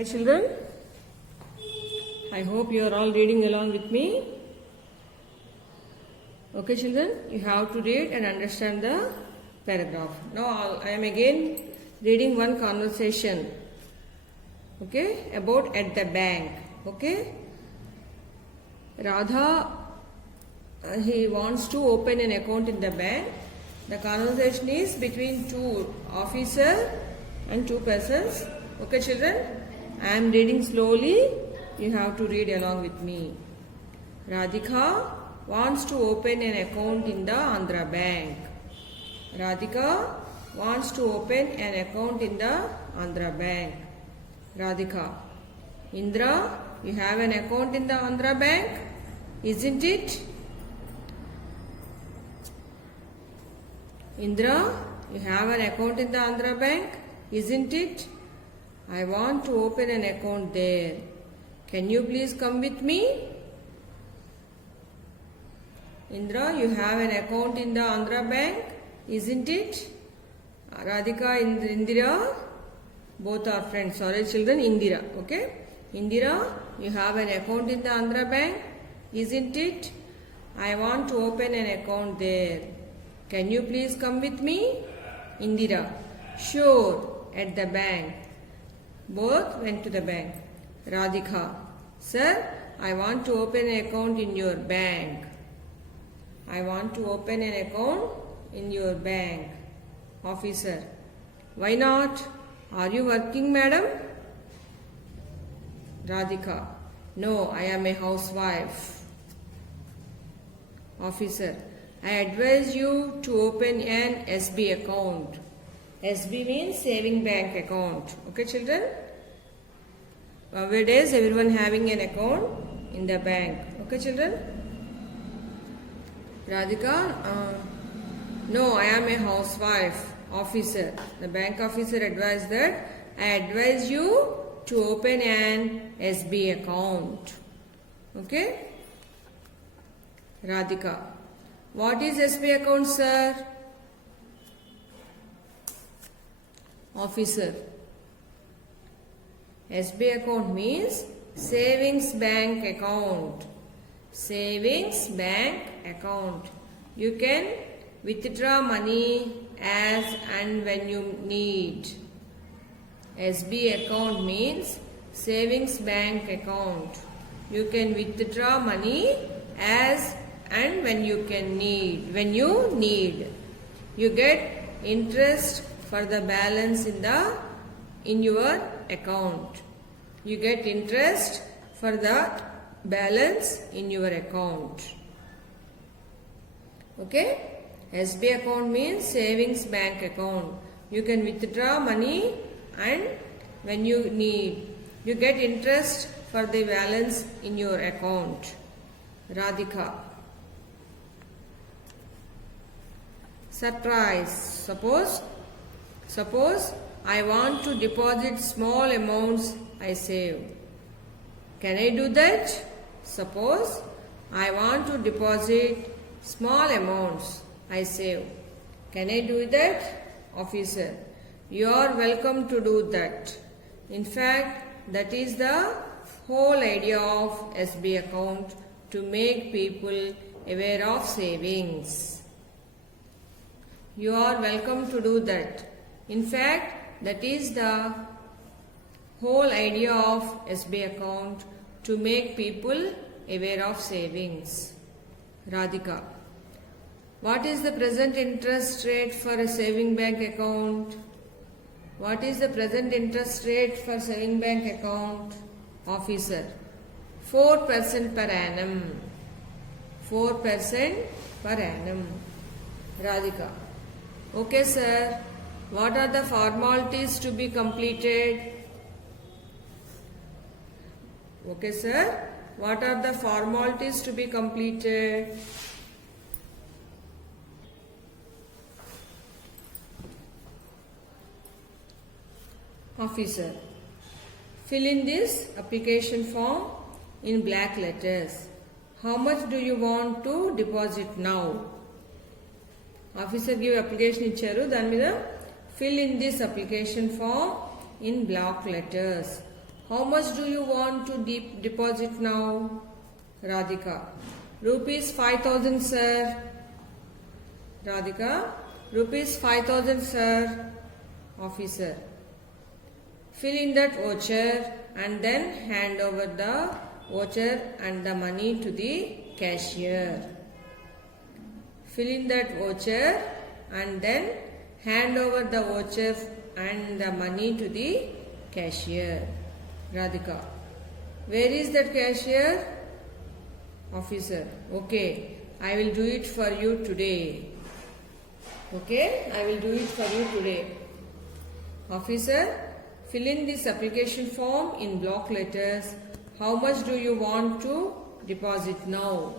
Hi children, I hope you are all reading along with me. Okay children, you have to read and understand the paragraph. Now I am again reading one conversation, okay, about at the bank. Okay, Radha, he wants to open an account in the bank. The conversation is between two officer and two persons. Okay children, I am reading slowly. You have to read along with me. Radhika wants to open an account in the Andhra Bank. Radhika wants to open an account in the Andhra Bank. Radhika, Indra, you have an account in the Andhra Bank, isn't it? Indra, you have an account in the Andhra Bank, isn't it? I want to open an account there. Can you please come with me? Indra, you have an account in the Andhra Bank, isn't it? Radhika and Indira, both are friends. Sorry children, Indira. Okay? Indira, you have an account in the Andhra Bank, isn't it? I want to open an account there. Can you please come with me? Indira, sure, at the bank. Both went to the bank. Radhika, sir, I want to open an account in your bank. I want to open an account in your bank. Officer, why not? Are you working, madam? Radhika, no, I am a housewife. Officer, I advise you to open an SB account. SB means saving bank account. Okay children? Nowadays everyone having an account in the bank. Okay children? Radhika, no, I am a housewife. Officer, the bank officer advised that I advise you to open an SB account. Okay? Radhika, what is SB account, sir? Officer, SB account means savings bank account. Savings bank account. You can withdraw money as and when you need. SB account means savings bank account. You can withdraw money as and when you need. You get interest for the balance in your account. You get interest for the balance in your account. Okay? SB account means savings bank account. You can withdraw money and when you need. You get interest for the balance in your account. Radhika. Surprise. Suppose I want to deposit small amounts I save. Can I do that? Suppose I want to deposit small amounts I save. Can I do that? Officer, you are welcome to do that. In fact, that is the whole idea of SB account, to make people aware of savings. You are welcome to do that. In fact, that is the whole idea of SB account, to make people aware of savings. Radhika, what is the present interest rate for a saving bank account? What is the present interest rate for saving bank account? Officer, 4% per annum. 4% per annum. Radhika, okay sir, what are the formalities to be completed? Okay sir, what are the formalities to be completed? Officer, fill in this application form in black letters. How much do you want to deposit now? Officer give application icharu, dani meeda fill in this application form in block letters. How much do you want to deposit now? Radhika. Rupees 5,000, sir. Radhika. Rupees 5,000, sir. Officer. Fill in that voucher and then hand over the voucher and the money to the cashier. Fill in that voucher and then hand over the voucher and the money to the cashier. Radhika. Where is that cashier? Officer. Okay, I will do it for you today. Okay, I will do it for you today. Officer. Fill in this application form in block letters. How much do you want to deposit now?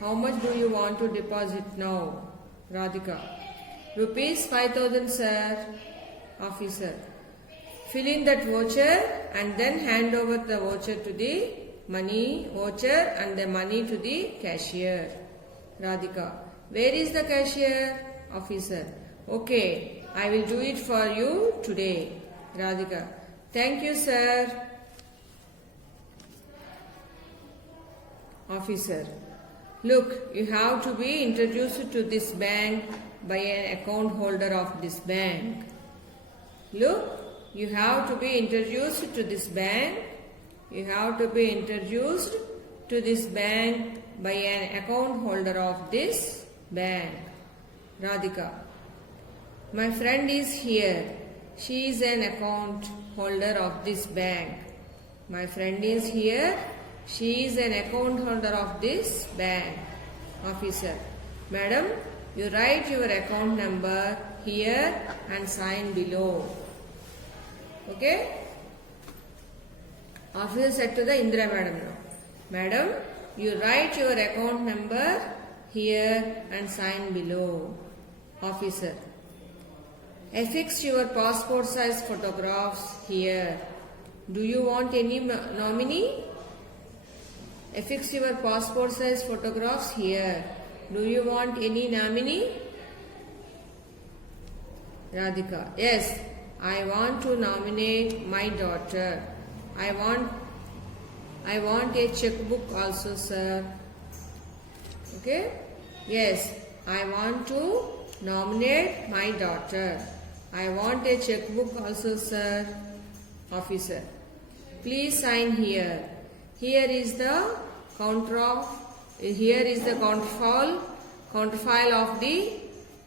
How much do you want to deposit now? Radhika. Rupees 5,000, sir. Officer. Fill in that voucher and then hand over the voucher to the voucher and the money to the cashier. Radhika. Where is the cashier? Officer. Okay, I will do it for you today. Radhika. Thank you, sir. Officer. Look, you have to be introduced to this bank by an account holder of this bank. Look, you have to be introduced to this bank. You have to be introduced to this bank by an account holder of this bank. Radhika. My friend is here. She is an account holder of this bank. My friend is here. She is an account holder of this bank. Officer. Madam, you write your account number here and sign below. Okay? Officer said to the Indira madam now. Madam, you write your account number here and sign below. Officer. Affix your passport size photographs here. Do you want any nominee? Affix your passport size photographs here. Do you want any nominee? Radhika. Yes, I want to nominate my daughter. I want a checkbook also, sir. Okay? Yes, I want to nominate my daughter. I want a checkbook also, sir. Officer. Please sign here. Here is the counterfile of the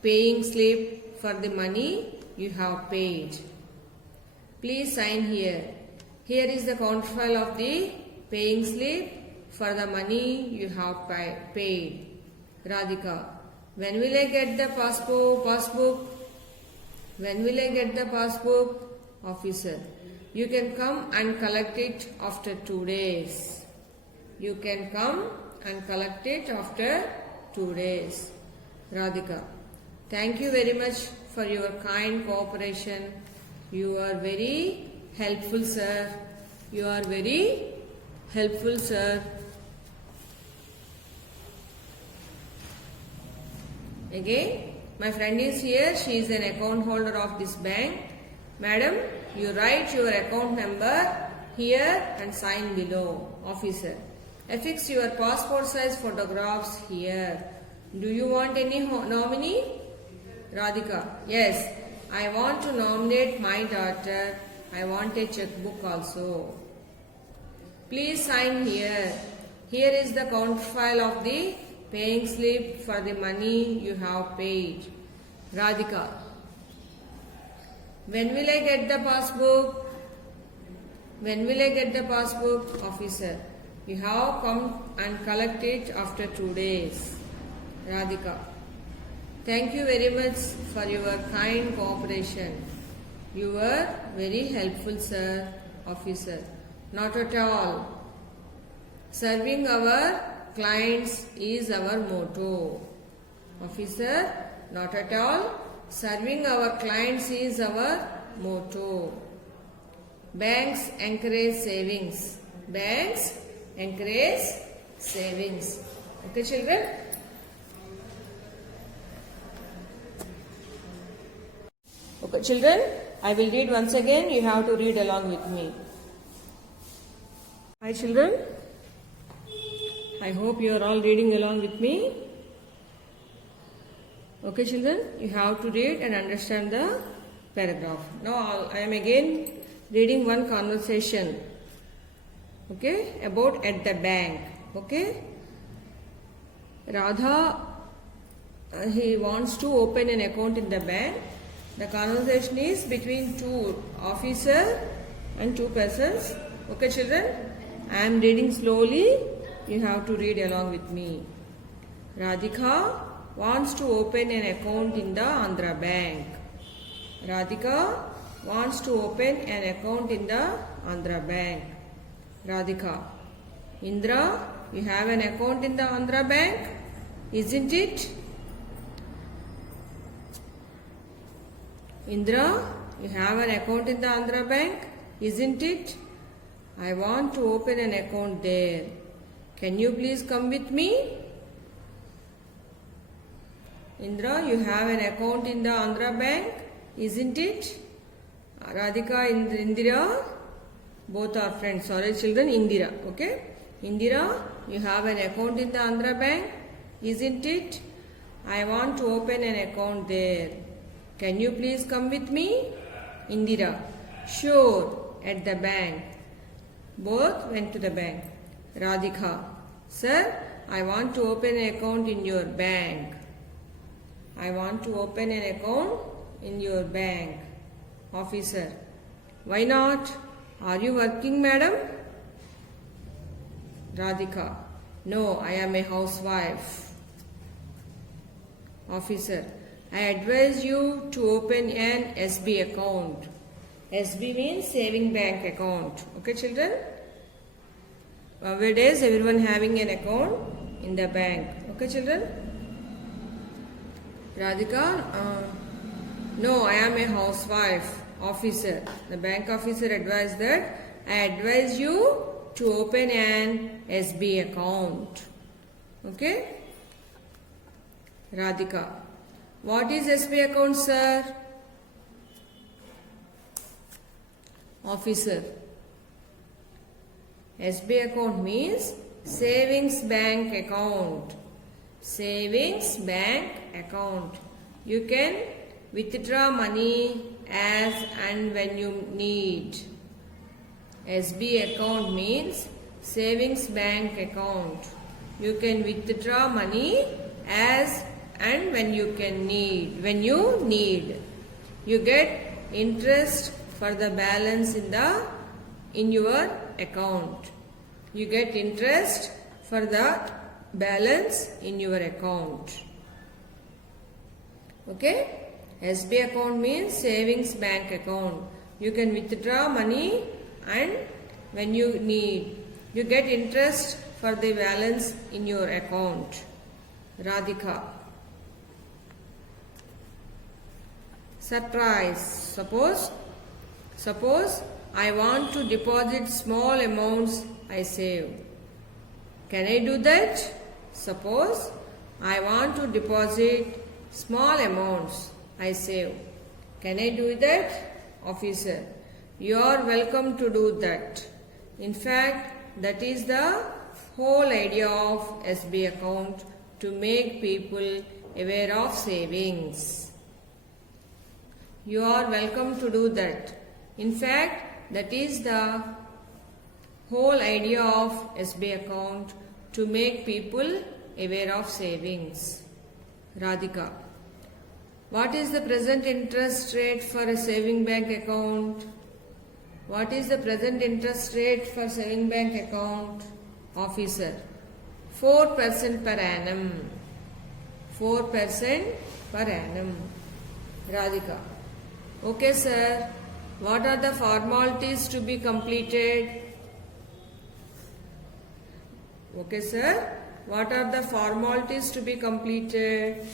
paying slip for the money you have paid. Please sign here. Here is the counterfile of the paying slip for the money you have paid. Radhika. When will I get the passbook? When will I get the passbook? Officer. You can come and collect it after 2 days. You can come and collect it after 2 days. Radhika. Thank you very much for your kind cooperation. You are very helpful, sir. You are very helpful, sir. Again, my friend is here. She is an account holder of this bank. Madam, you write your account number here and sign below. Officer. Affix your passport size photographs here. Do you want any nominee? Radhika. Yes, I want to nominate my daughter. I want a checkbook also. Please sign here. Here is the counterfile of the paying slip for the money you have paid. Radhika. When will I get the passbook? When will I get the passbook? Officer. You have come and collect it after 2 days. Radhika. Thank you very much for your kind cooperation. You were very helpful, sir. Officer. Not at all. Serving our clients is our motto. Officer. Not at all. Serving our clients is our motto. Banks encourage savings. Banks encourage savings. Okay, children? Okay, children, I will read once again. You have to read along with me. Hi children, I hope you are all reading along with me. Okay children, you have to read and understand the paragraph. Now I am again reading one conversation, okay, about at the bank. Okay, Radha, he wants to open an account in the bank. The conversation is between two officer and two persons. Okay children, I am reading slowly. You have to read along with me. Radhika wants to open an account in the Andhra Bank. Radhika wants to open an account in the Andhra Bank. Radhika, Indra, you have an account in the Andhra Bank, isn't it? Indra, you have an account in the Andhra Bank, isn't it? I want to open an account there. Can you please come with me? Indra, you have an account in the Andhra Bank, isn't it? Radhika and Indira, both are friends. Sorry children, Indira. Okay? Indira, you have an account in the Andhra Bank, isn't it? I want to open an account there. Can you please come with me? Indira, sure, at the bank. Both went to the bank. Radhika, sir, I want to open an account in your bank. I want to open an account in your bank. Officer, why not? Are you working, madam? Radhika, no, I am a housewife. Officer, I advise you to open an SB account. SB means saving bank account. Okay children? Nowadays everyone having an account in the bank. Okay children? Radhika, no, I am a housewife. Officer, the bank officer advised that I advise you to open an SB account. Okay? Radhika, what is SB account, sir? Officer, SB account means savings bank account. Savings bank account. You can withdraw money as and when you need. SB account means savings bank account. You can withdraw money as and when you need. You get interest for the balance in your account. You get interest for the balance in your account. Okay? SB account means savings bank account. You can withdraw money and when you need. You get interest for the balance in your account. Radhika. Surprise. Suppose I want to deposit small amounts I save. Can I do that? Suppose I want to deposit small amounts I save. Can I do that? Officer, you are welcome to do that. In fact, that is the whole idea of SB account, to make people aware of savings. You are welcome to do that. In fact, that is the whole idea of SB account, to make people aware of savings. Radhika, what is the present interest rate for a saving bank account? What is the present interest rate for saving bank account? Officer, 4% per annum. 4% per annum. Radhika, okay sir, what are the formalities to be completed? Okay sir, what are the formalities to be completed?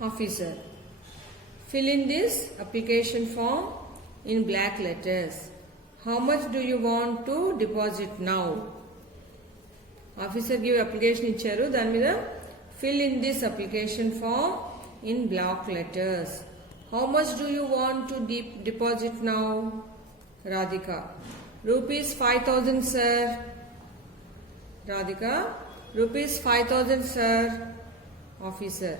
Officer, fill in this application form in black letters. How much do you want to deposit now? Officer give application ఇచ్చారు, దాని మీద fill in this application form in block letters. How much do you want to deposit now? Radhika. Rupees 5,000, sir. Radhika. Rupees 5,000, sir. Officer.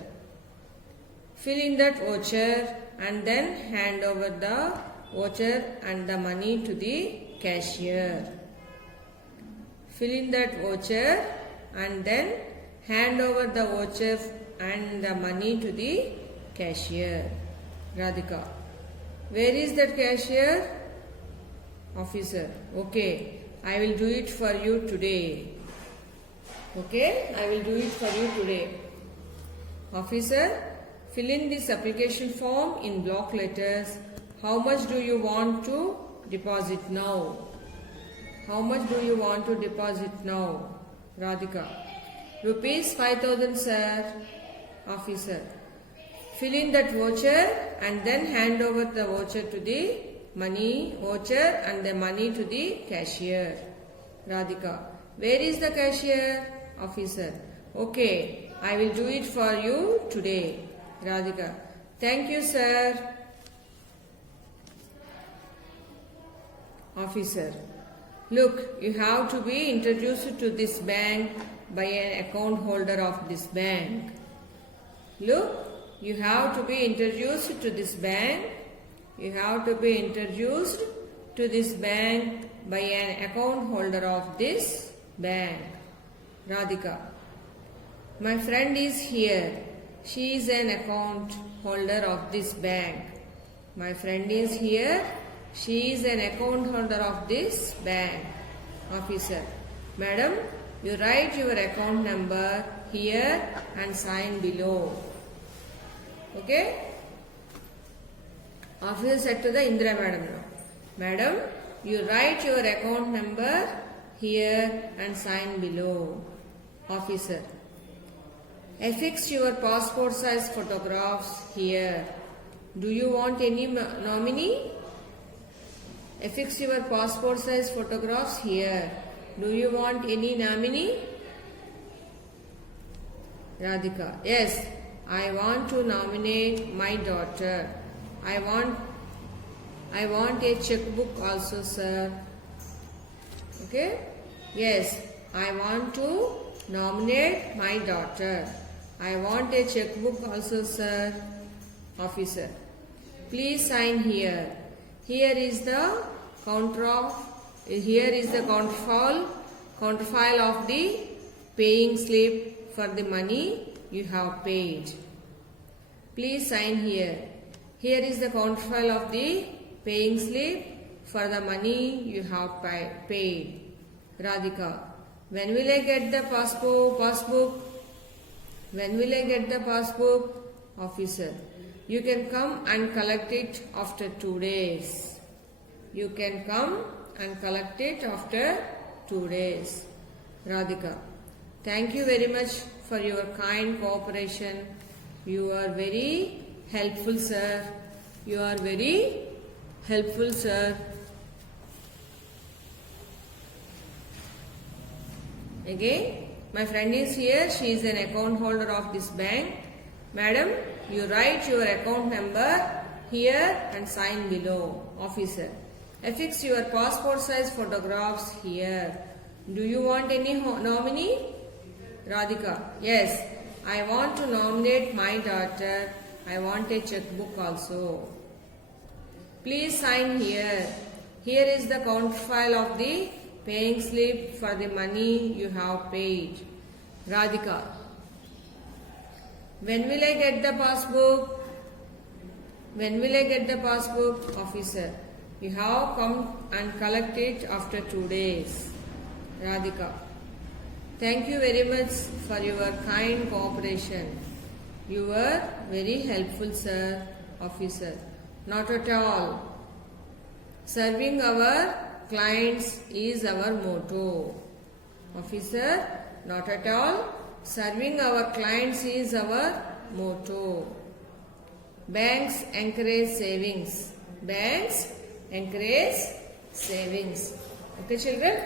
Fill in that voucher and then hand over the voucher and the money to the cashier. Fill in that voucher and then hand over the voucher and the money to the cashier. Radhika. Where is that cashier? Officer. Okay, I will do it for you today. Okay, I will do it for you today. Officer. Fill in this application form in block letters. How much do you want to deposit now? How much do you want to deposit now? Radhika. Rupees 5,000, sir. Officer. Fill in that voucher and then hand over the voucher to the voucher and the money to the cashier. Radhika. Where is the cashier? Officer. Okay, I will do it for you today. Radhika. Thank you, sir. Officer. Look, you have to be introduced to this bank by an account holder of this bank. Look, you have to be introduced to this bank. You have to be introduced to this bank by an account holder of this bank. Radhika. My friend is here. She is an account holder of this bank. My friend is here. She is an account holder of this bank. Officer. Madam, you write your account number here and sign below. Okay? Officer said to the Indira madam now. Madam, you write your account number here and sign below. Officer. Affix your passport size photographs here. Do you want any nominee? Affix your passport size photographs here. Do you want any nominee? Radhika. Yes, I want to nominate my daughter. I want a checkbook also, sir. Okay? Yes, I want to nominate my daughter. I want a checkbook also, sir. Officer. Please sign here. Here is the counterfile of the paying slip for the money you have paid. Please sign here. Here is the counterfile of the paying slip for the money you have paid. Radhika. When will I get the passbook? When will I get the passbook? Officer. You can come and collect it after 2 days. You can come and collect it after 2 days. Radhika. Thank you very much for your kind cooperation. You are very helpful, sir. You are very helpful, sir. Again, my friend is here. She is an account holder of this bank. Madam, you write your account number here and sign below. Officer. Affix your passport size photographs here. Do you want any nominee? Radhika. Yes, I want to nominate my daughter. I want a checkbook also. Please sign here. Here is the counterfile of the paying slip for the money you have paid. Radhika. When will I get the passbook? When will I get the passbook? Officer. You have come and collect it after 2 days. Radhika. Thank you very much for your kind cooperation. You were very helpful, sir. Officer. Not at all. Serving our clients is our motto. Officer. Not at all. Serving our clients is our motto. Banks encourage savings. Banks encourage savings. Okay, children?